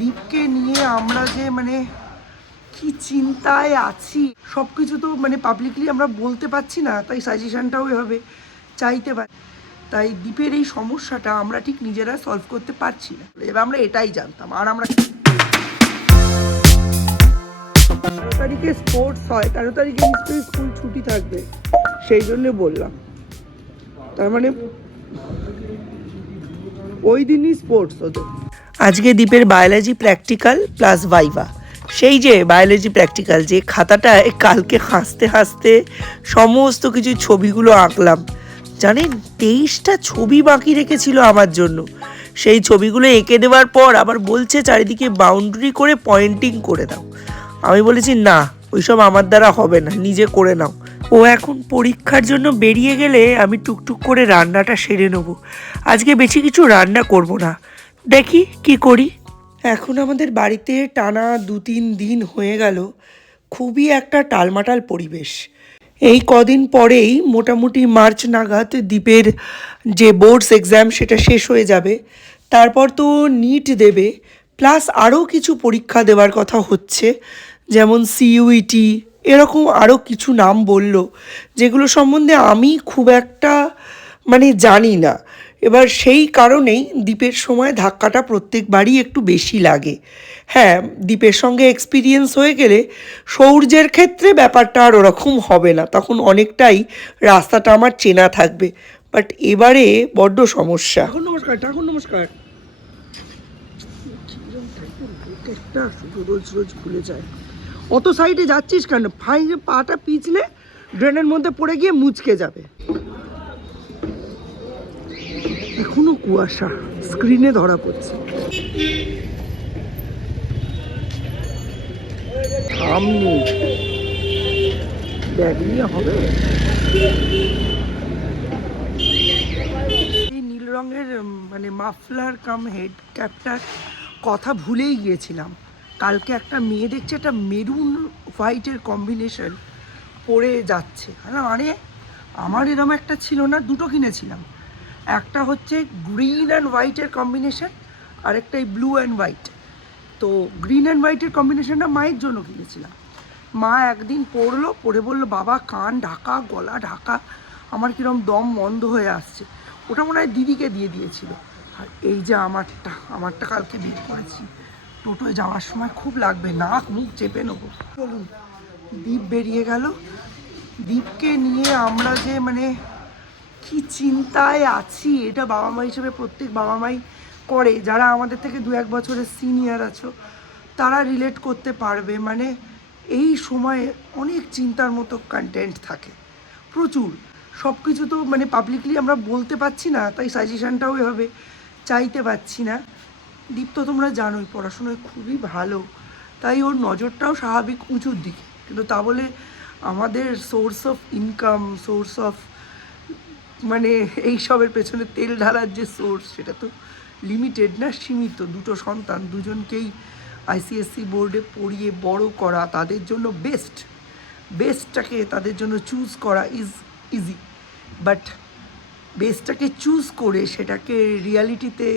দীপকে নিয়ে আমরা যে কি চিন্তায় আছি সব কিছু তো পাবলিকলি আমরা বলতে পারছি না, তাই সাজেশনটাও এভাবে চাইতে পারি। তাই দীপের এই সমস্যাটা আমরা ঠিক নিজেরা সলভ করতে পারছি না। এবার আমরা এটাই জানতাম। আর আমরা 13 তারিখে স্পোর্টস হয়, 13 তারিখে নিশ্চয়ই স্কুল ছুটি থাকবে, সেই জন্যে বললাম। তার মানে ওই দিনই স্পোর্টস হতো। আজকে দীপের বায়োলজি প্র্যাকটিক্যাল প্লাস ভাইভা। সেই যে বায়োলজি প্র্যাকটিক্যাল, যে খাতাটায় কালকে হাসতে হাসতে সমস্ত কিছু ছবিগুলো আঁকলাম, জানেন 23টা ছবি বাকি রেখেছিল আমার জন্য। সেই ছবিগুলো এঁকে দেওয়ার পর আবার বলছে চারিদিকে বাউন্ডারি করে পয়েন্টিং করে দাও। আমি বলেছি না, ওইসব আমার দ্বারা হবে না, নিজে করে নাও। ও এখন পরীক্ষার জন্য বেরিয়ে গেলে আমি টুকটুক করে রান্নাটা সেরে নেবো। আজকে বেশি কিছু রান্না করব না, দেখি কি করি। এখন আমাদের বাড়িতে টানা 2-3 দিন হয়ে গেল খুবই একটা টালমাটাল পরিবেশ। এই কদিন পরেই মোটামুটি মার্চ নাগাদ দীপের যে বোর্ডস এক্সাম সেটা শেষ হয়ে যাবে। তারপর তো নিট দেবে, প্লাস আরও কিছু পরীক্ষা দেওয়ার কথা হচ্ছে, যেমন সিইউইটি, এরকম আরও কিছু নাম বলল, যেগুলো সম্বন্ধে আমি খুব একটা জানি না। এবার সেই কারণেই দীপের সময় ধাক্কাটা প্রত্যেকবারই একটু বেশি লাগে। হ্যাঁ, দীপের সঙ্গে এক্সপিরিয়েন্স হয়ে গেলে সৌর্যের ক্ষেত্রে ব্যাপারটা আর ওরকম হবে না, তখন অনেকটাই রাস্তাটা আমার চেনা থাকবে। বাট এবারে বড্ড সমস্যা। ঠাকুর নমস্কার, ঠাকুর নমস্কার। রোজ ভুলে যায়। অত সাইডে যাচ্ছিস কেন? পাটা পিছলে ড্রেনের মধ্যে পড়ে গিয়ে মুচকে যাবে। এখনো কুয়াশা স্ক্রিনে ধরা পড়ছে। সামনে ব্যাগ নিয়ে হবে। এই নীল রঙের মাফলার কাম হেড ক্যাপটার কথা ভুলেই গিয়েছিলাম। কালকে একটা মেয়ে দেখছে একটা মেরুন হোয়াইটের কম্বিনেশন পরে যাচ্ছে। আমার এরকম একটা ছিল না, দুটো কিনেছিলাম। একটা হচ্ছে গ্রিন অ্যান্ড হোয়াইটের কম্বিনেশন, আর একটা এই ব্লু অ্যান্ড হোয়াইট। তো গ্রিন অ্যান্ড হোয়াইটের কম্বিনেশনটা মায়ের জন্য কিনেছিলাম। মা একদিন পরলো, পরে বললো বাবা কান ঢাকা, গলা ঢাকা, আমার কীরকম দম বন্ধ হয়ে আসছে। ওটা মনে হয় দিদিকে দিয়ে দিয়েছিল। আর এই যে আমারটা কালকে বের করেছি, টোটোয় যাওয়ার সময় খুব লাগবে, নাক মুখ চেপে নেবো। চলুন, দীপ বেরিয়ে গেল। দীপকে নিয়ে আমরা যে কি চিন্তায় আছি, এটা বাবা মা হিসেবে প্রত্যেক বাবা মাই করে। যারা আমাদের থেকে 2-1 বছরের সিনিয়র আছো তারা রিলেট করতে পারবে। এই সময়ে অনেক চিন্তার মতো কন্টেন্ট থাকে, প্রচুর। সব কিছু তো পাবলিকলি আমরা বলতে পারছি না, তাই সাজেশনটাও এভাবে চাইতে পারছি না। দীপ তো তোমরা জানোই পড়াশোনায় খুবই ভালো, তাই ওর নজরটাও স্বাভাবিক উঁচুর দিকে। কিন্তু তা বলে আমাদের source of income, source of এইসবের পেছনে তেল ঢালার যে সোর্স, সেটা তো লিমিটেড না, সীমিত। দুটো সন্তান, দুজনকেই আইসিএসসি বোর্ডে পড়িয়ে বড় করা, তাদের জন্য বেস্টটাকে তাদের জন্য চুজ করা ইজ ইজি। বাট বেস্টটাকে চুজ করে সেটাকে রিয়ালিটিতে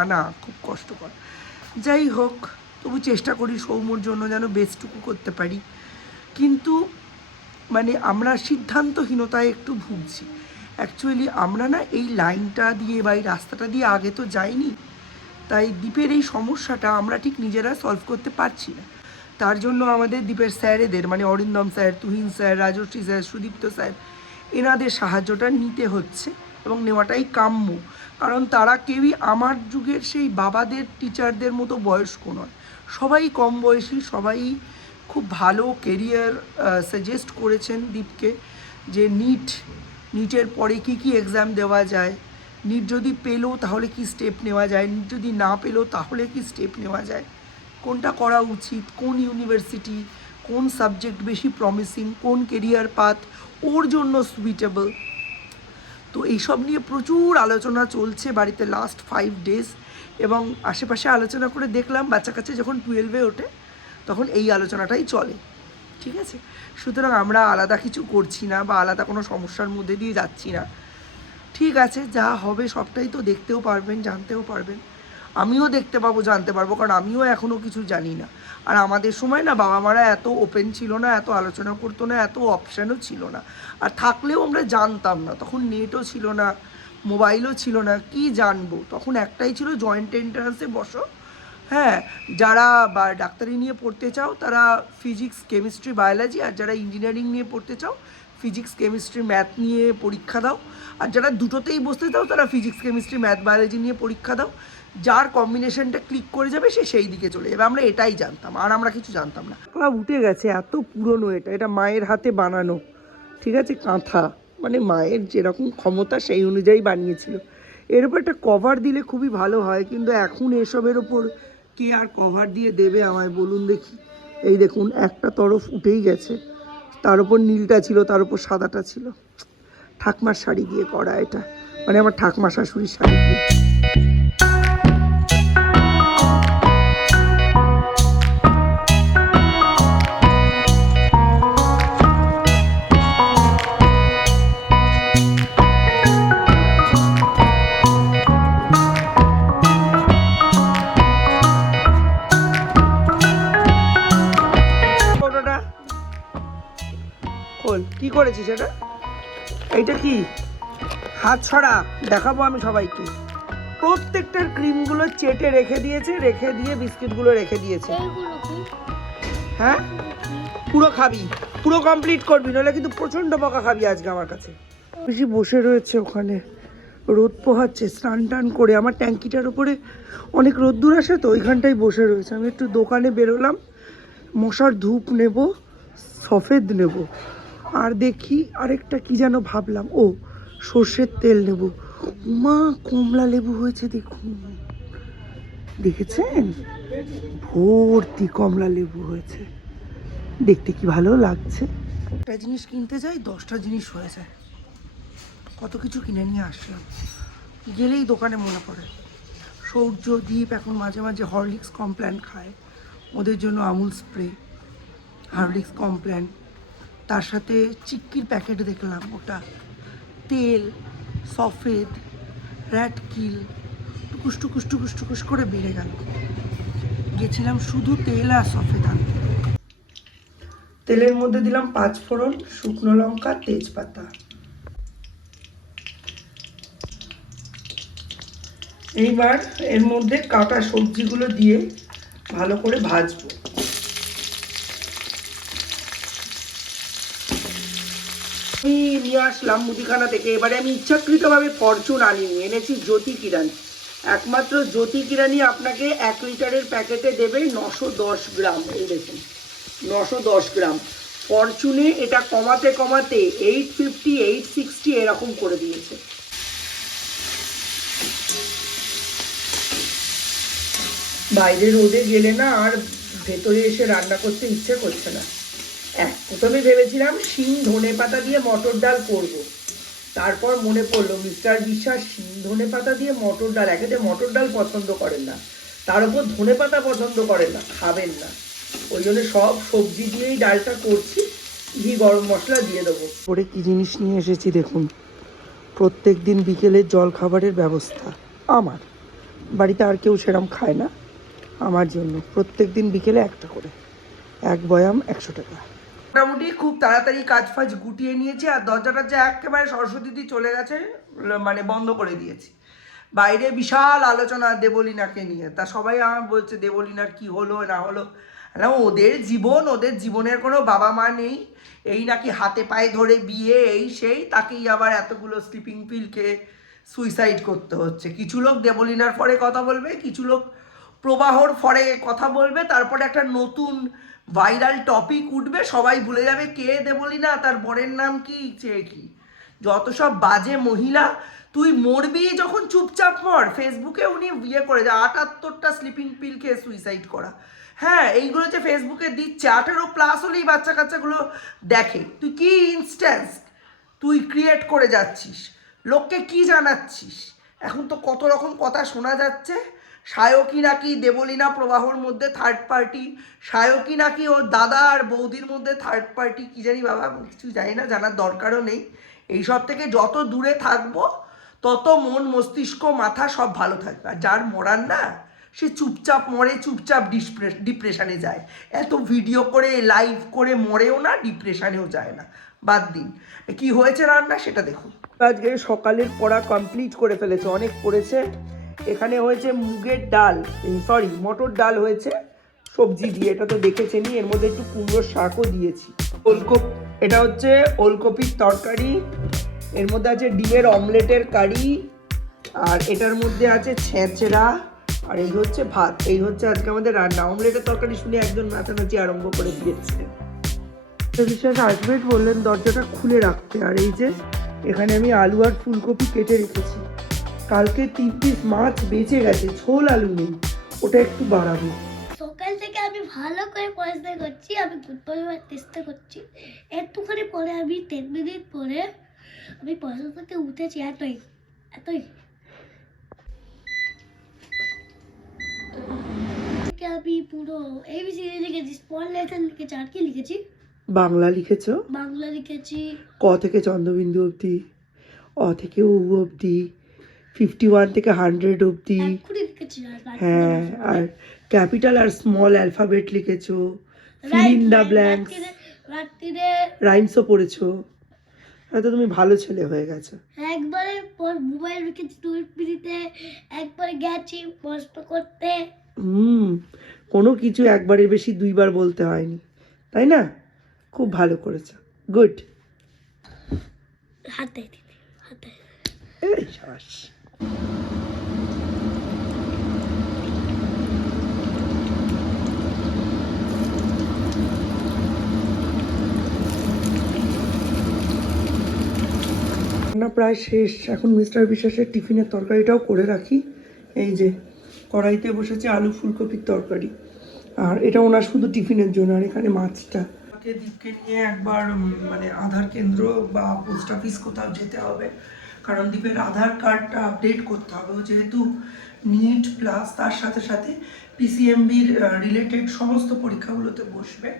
আনা খুব কষ্টকর। যাই হোক, তবু চেষ্টা করি সৌম্যর জন্য যেন বেস্টটুকু করতে পারি। কিন্তু আমরা সিদ্ধান্তহীনতায় একটু ভুগছি। অ্যাকচুয়ালি আমরা এই লাইনটা দিয়ে বা এই রাস্তাটা দিয়ে আগে তো যাইনি, তাই দীপের এই সমস্যাটা আমরা ঠিক নিজেরা সলভ করতে পারছি না। তার জন্য আমাদের দীপের স্যারেদের Arindam sir, Tuhin sir, Rajashree sir, Sudipta sir, এনাদের সাহায্যটা নিতে হচ্ছে এবং নেওয়াটাই কাম্য। কারণ তারা কেউই আমার যুগের সেই বাবাদের টিচারদের মতো বয়স্ক নয়, সবাই কম বয়সী, সবাই খুব ভালো কেরিয়ার সাজেস্ট করেছেন দীপকে, যে নিটের পরে কি এক্সাম দেওয়া যায়, নিট যদি পেলো তাহলে কি স্টেপ নেওয়া যায়, নিট যদি না পেলো তাহলে কি স্টেপ নেওয়া যায়, কোনটা করা উচিত, কোন ইউনিভার্সিটি, কোন সাবজেক্ট বেশি প্রমিসিং, কোন কেরিয়ার পাথ ওর জন্য সুইটেবল। তো এইসব নিয়ে প্রচুর আলোচনা চলছে বাড়িতে লাস্ট 5 ডেজ, এবং আশেপাশে আলোচনা করে দেখলাম বাচ্চা কাছে যখন 12-এ ওঠে তখন এই আলোচনাটাই চলে। ঠিক আছে, সুতরাং আমরা আলাদা কিছু করছি না বা আলাদা কোনো সমস্যার মধ্যে দিয়ে যাচ্ছি না। ঠিক আছে, যা হবে সবটাই তো দেখতেও পারবেন, জানতেও পারবেন। আমিও দেখতে পাবো, জানতে পারবো, কারণ আমিও এখনও কিছু জানি না। আর আমাদের সময় না বাবা মারা এত ওপেন ছিল না, এত আলোচনা করতো না, এত অপশানও ছিল না। আর থাকলেও আমরা জানতাম না, তখন নেটও ছিল না, মোবাইলও ছিল না, কি জানবো। তখন একটাই ছিল, জয়েন্ট এন্ট্রান্সে বসো, হ্যাঁ, যারা বা ডাক্তারি নিয়ে পড়তে চাও তারা ফিজিক্স কেমিস্ট্রি বায়োলজি, আর যারা ইঞ্জিনিয়ারিং নিয়ে পড়তে চাও ফিজিক্স কেমিস্ট্রি ম্যাথ নিয়ে পরীক্ষা দাও, আর যারা দুটোতেই বসতে চাও তারা ফিজিক্স কেমিস্ট্রি ম্যাথ বায়োলজি নিয়ে পরীক্ষা দাও। যার কম্বিনেশনটা ক্লিক করে যাবে সে সেই দিকে চলে যাবে। আমরা এটাই জানতাম, আর আমরা কিছু জানতাম না। ক্লাব উঠে গেছে, এত পুরনো। এটা মায়ের হাতে বানানো, ঠিক আছে, কাঁথা, মানে মায়ের যেরকম ক্ষমতা সেই অনুযায়ী বানিয়েছিল। এর উপর একটা কভার দিলে খুবই ভালো হয়, কিন্তু এখন এসবের ওপর কে আর কভার দিয়ে দেবে আমায় বলুন দেখি। এই দেখুন একটা তরফ উঠেই গেছে, তার উপর নীলটা ছিল, তার উপর সাদাটা ছিল। ঠাকমার শাড়ি দিয়ে করা এটা, মানে আমার ঠাকমা শাশুড়ির শাড়ি দিয়ে। কি করেছিস এটা? এইটা কি হাত ছড়া? দেখাবো আমি সবাইকে। প্রত্যেকটার ক্রিমগুলো চেটে রেখে দিয়েছে, রেখে দিয়ে বিস্কিটগুলো রেখে দিয়েছে। হ্যাঁ, পুরো খাবি, পুরো কমপ্লিট করবি, নাহলে কিন্তু প্রচণ্ড বকা খাবি আজকে আমার কাছে। বেশি বসে রয়েছে ওখানে, রোদ পোহাচ্ছে স্নান টান করে। আমার ট্যাঙ্কিটার উপরে অনেক রোদ্দুর আসে তো, ওইখানটায় বসে রয়েছে। আমি একটু দোকানে বেরোলাম, মশার ধূপ নেব, সফেদ নেব, আর দেখি আরেকটা কি যেন ভাবলাম, ও সর্ষের তেল নেব। মা কমলা লেবু হয়েছে দেখুন, দেখেছেন? ভর্তি কমলা লেবু হয়েছে, দেখতে কি ভালো লাগছে। একটা জিনিস কিনতে যাই 10টা জিনিস হয়ে যায়। কত কিছু কিনে নিয়ে আসলাম, গেলেই দোকানে মনে পড়ে। সৌর্য দ্বীপ এখন মাঝে মাঝে হরলিক্স কমপ্ল্যান খায়, ওদের জন্য আমুল স্প্রে, হরলিক্স কমপ্ল্যান, তার সাথে চিক্কির প্যাকেট দেখলাম, ওটা, তেল, সফেদ, র্যাট কিল, টুকুস টুকুস টুকুস টুকুস করে বেড়ে গেল। গেছিলাম শুধু তেল আর সফেদ আনতে। তেলের মধ্যে দিলাম 5 ফোড়ন, শুকনো লঙ্কা, তেজপাতা। এইবার এর মধ্যে কাটা সবজিগুলো দিয়ে ভালো করে ভাজবো। আমি নিয়ে আসলাম মুদিখানা থেকে। এবারে আমি ইচ্ছাকৃতভাবে ফরচুন আনিনি, এনেছি জ্যোতি কিরানি। একমাত্র জ্যোতি কিরানি আপনাকে 1 লিটারের প্যাকেটে দেবে 910 গ্রাম। এই দেখুন 910 গ্রাম। ফরচুনে এটা কমাতে কমাতে 850, 860 এরকম করে দিয়েছে। বাইরে রোদে গেলে না আর ভেতরে এসে রান্না করতে ইচ্ছে করছে না। প্রথমে ভেবেছিলাম শিম ধনে পাতা দিয়ে মটর ডাল করব, তারপর মনে পড়লো মিস্টার বিশ্বাস শিম ধনে পাতা দিয়ে মটর ডাল, একেতে মটর ডাল পছন্দ করেন না, তার উপর ধনে পাতা পছন্দ করেন না, খাবেন না। ওই জন্য সব সবজি দিয়েই ডালটা করছি, ঘি গরম মশলা দিয়ে দেবো। পরে কি জিনিস নিয়ে এসেছি দেখুন, প্রত্যেক দিন বিকেলের জল খাবারের ব্যবস্থা। আমার বাড়িতে আর কেউ সেরম খায় না, আমার জন্য প্রত্যেক দিন বিকেলে একটা করে, 1 বয়াম 100 টাকা। মোটামুটি খুব তাড়াতাড়ি কাজ ফাজ গুটিয়ে নিয়েছি, আর দরজাটা যে একেবারে সরস্বতী চলে গেছে, মানে বন্ধ করে দিয়েছি। বাইরে বিশাল আলোচনা দেবলীনাকে নিয়ে, তা সবাই আমার বলছে দেবলীনার কি হলো না হলো। ওদের জীবন, ওদের জীবনের কোনো বাবা মা নেই, এই নাকি হাতে পায়ে ধরে বিয়ে, এই সেই, তাকেই আবার এতগুলো স্লিপিং পিল খেয়ে সুইসাইড করতে হচ্ছে। কিছু লোক দেবলীনার ফরে কথা বলবে, কিছু লোক প্রবাহর ফরে কথা বলবে, তারপরে একটা নতুন ভাইরাল টপিক উঠবে, সবাই ভুলে যাবে কে দেবলীনা, তার বরের নাম কি, চেয়ে কি, যত সব বাজে মহিলা। তুই মরবি যখন চুপচাপ মর। ফেসবুকে উনি বিয়ে করে যায় 78টা স্লিপিং পিল খেয়ে সুইসাইড করা। হ্যাঁ, এইগুলো যে ফেসবুকে দিচ্ছে 18+ হলেই বাচ্চা কাচ্চাগুলো দেখে। তুই কি ইনস্ট্যান্স তুই ক্রিয়েট করে যাচ্ছিস, লোককে কি জানাচ্ছিস? এখন তো কত রকম কথা শোনা যাচ্ছে। সায়কী নাকি দেবলীনা প্রবাহর মধ্যে থার্ড পার্টি, সায়কী নাকি ওর দাদা আর বৌদির মধ্যে থার্ড পার্টি, কী জানি বাবা, কিছু জানি না, জানার দরকারও নেই। এইসব থেকে যত দূরে থাকবো তত মন মস্তিষ্ক মাথা সব ভালো থাকবে। আর যার মরার না সে চুপচাপ মরে, চুপচাপ ডিপ্রেশনে যায়। এত ভিডিও করে লাইভ করে মরেও না, ডিপ্রেশনেও যায় না। বাদ দিন, কি হয়েছে রান্না সেটা দেখুন। আজকে সকালের পড়া কমপ্লিট করে ফেলেছে, অনেক পড়েছে। এখানে হয়েছে মুগের ডাল, সরি মটর ডাল হয়েছে সবজি দিয়ে, এটা তো দেখেছেনই। এর মধ্যে একটু কুমড়োর শাকও দিয়েছি। এটা হচ্ছে ওলকপির তরকারি, এর মধ্যে আছে ডিমের অমলেটের কারি, আর এটার মধ্যে আছে ছেঁচড়া, আর এই হচ্ছে ভাত। এই হচ্ছে আজকে আমাদের রান্না। অমলেটের তরকারি শুনে একজন নাচানাচি আরম্ভ করে দিয়েছে। বিশ্বাস হাজবেন্ড বললেন দরজাটা খুলে রাখতে। আর এই যে এখানে আমি আলু আর ফুলকপি কেটে রেখেছি। কালকে 3 পিস মাছ বেঁচে গেছে, ঝোল আলু নেই, ওটা একটু বাড়াবো। সকাল থেকে আমি ভালো করে পড়াশোনা করছি, আমি গুড পড়ার চেষ্টা করছি। একটুখানি পরে আমি 10 মিনিট পরে আমি পড়াশোনা থেকে উঠেছি। এতই আমি পুরো এবিসিডি লিখেছি, স্মল লেটার লিখেছি, আর কি লিখেছি? বাংলা লিখেছো? বাংলা লিখেছি ক থেকে চন্দ্রবিন্দু অবধি, অ থেকে উ অবধি, 51 থেকে 100 অবধি। লিখেছি। হ্যাঁ, আর ক্যাপিটাল আর স্মল অ্যালফাবেট লিখেছো, ফিল ইন দ্য ব্ল্যাঙ্কস, রাত্রিরে রাইমসও পড়েছো। হয়তো তুমি ভালো ছেলে হয়ে গেছো। একবারে মোবাইল রেখেছি 2 মিনিটে, একবারে গেছি প্রশ্ন করতে। কোনো কিছু একবারের বেশি 2 বার বলতে হয়নি, তাই না? খুব ভালো করেছো, গুড। হাতে এই শাবাশ। রান্না প্রায় শেষ। এখন মিস্টার বিশ্বাসের টিফিনের তরকারিটাও করে রাখি। এই যে কড়াইতে বসেছে আলু ফুলকপির তরকারি, আর এটা ওনার শুধু টিফিনের জন্য। আর এখানে মাছটা। দীপকে নিয়ে একবার মানে আধার কেন্দ্র বা পোস্ট অফিস কোথাও যেতে হবে, কারণ দীপের আধার কার্ডটা আপডেট করতে হবে। যেহেতু নিট প্লাস তার সাথে সাথে পিসিএমবির রিলেটেড সমস্ত পরীক্ষাগুলোতে বসবে,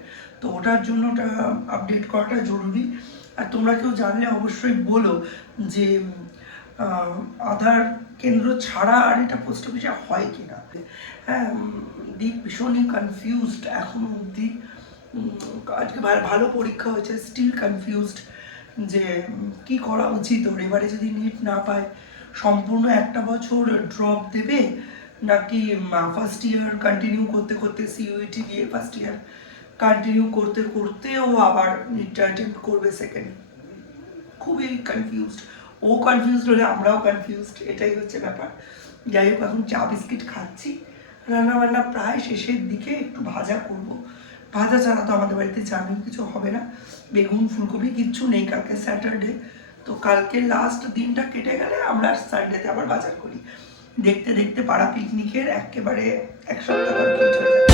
তো ওটার জন্য ওটা আপডেট করাটা জরুরি। আর তোমরা কেউ জানলে অবশ্যই বলো যে আধার কেন্দ্র ছাড়া আর এটা পোস্ট অফিসে হয় কিনা। হ্যাঁ, দীপ ভীষণই কনফিউজড এখনো অবধি। আজকে ভালো পরীক্ষা হয়েছে, স্টিল কনফিউজড যে কি করা উচিত ওর। এবারে যদি নিট না পায় সম্পূর্ণ একটা বছর ড্রপ দেবে, নাকি ফার্স্ট ইয়ার কন্টিনিউ করতে করতে সিইউইটি দিয়ে ফার্স্ট ইয়ার কন্টিনিউ করতে করতে ও আবার নিটটা অ্যাটেম্প্ট করবে সেকেন্ড। খুবই কনফিউজড। ও কনফিউজড হলে আমরাও কনফিউজড, এটাই হচ্ছে ব্যাপার। যাই হোক, এখন চা বিস্কিট খাচ্ছি। রান্নাবান্না প্রায় শেষের দিকে, একটু ভাজা করব। ভাজা ছাড়া তো আমাদের বাড়িতে চাউমিন কিছু হবে না। বেগুন ফুলকপি কিচ্ছু নেই, কালকে স্যাটারডে। তো কালকে লাস্ট দিনটা কেটে গেলে আমরা সানডেতে আবার বাজার করি। দেখতে দেখতে পাড়া পিকনিকের একেবারে 1 সপ্তাহ কমপ্লিট হয়ে যাবে।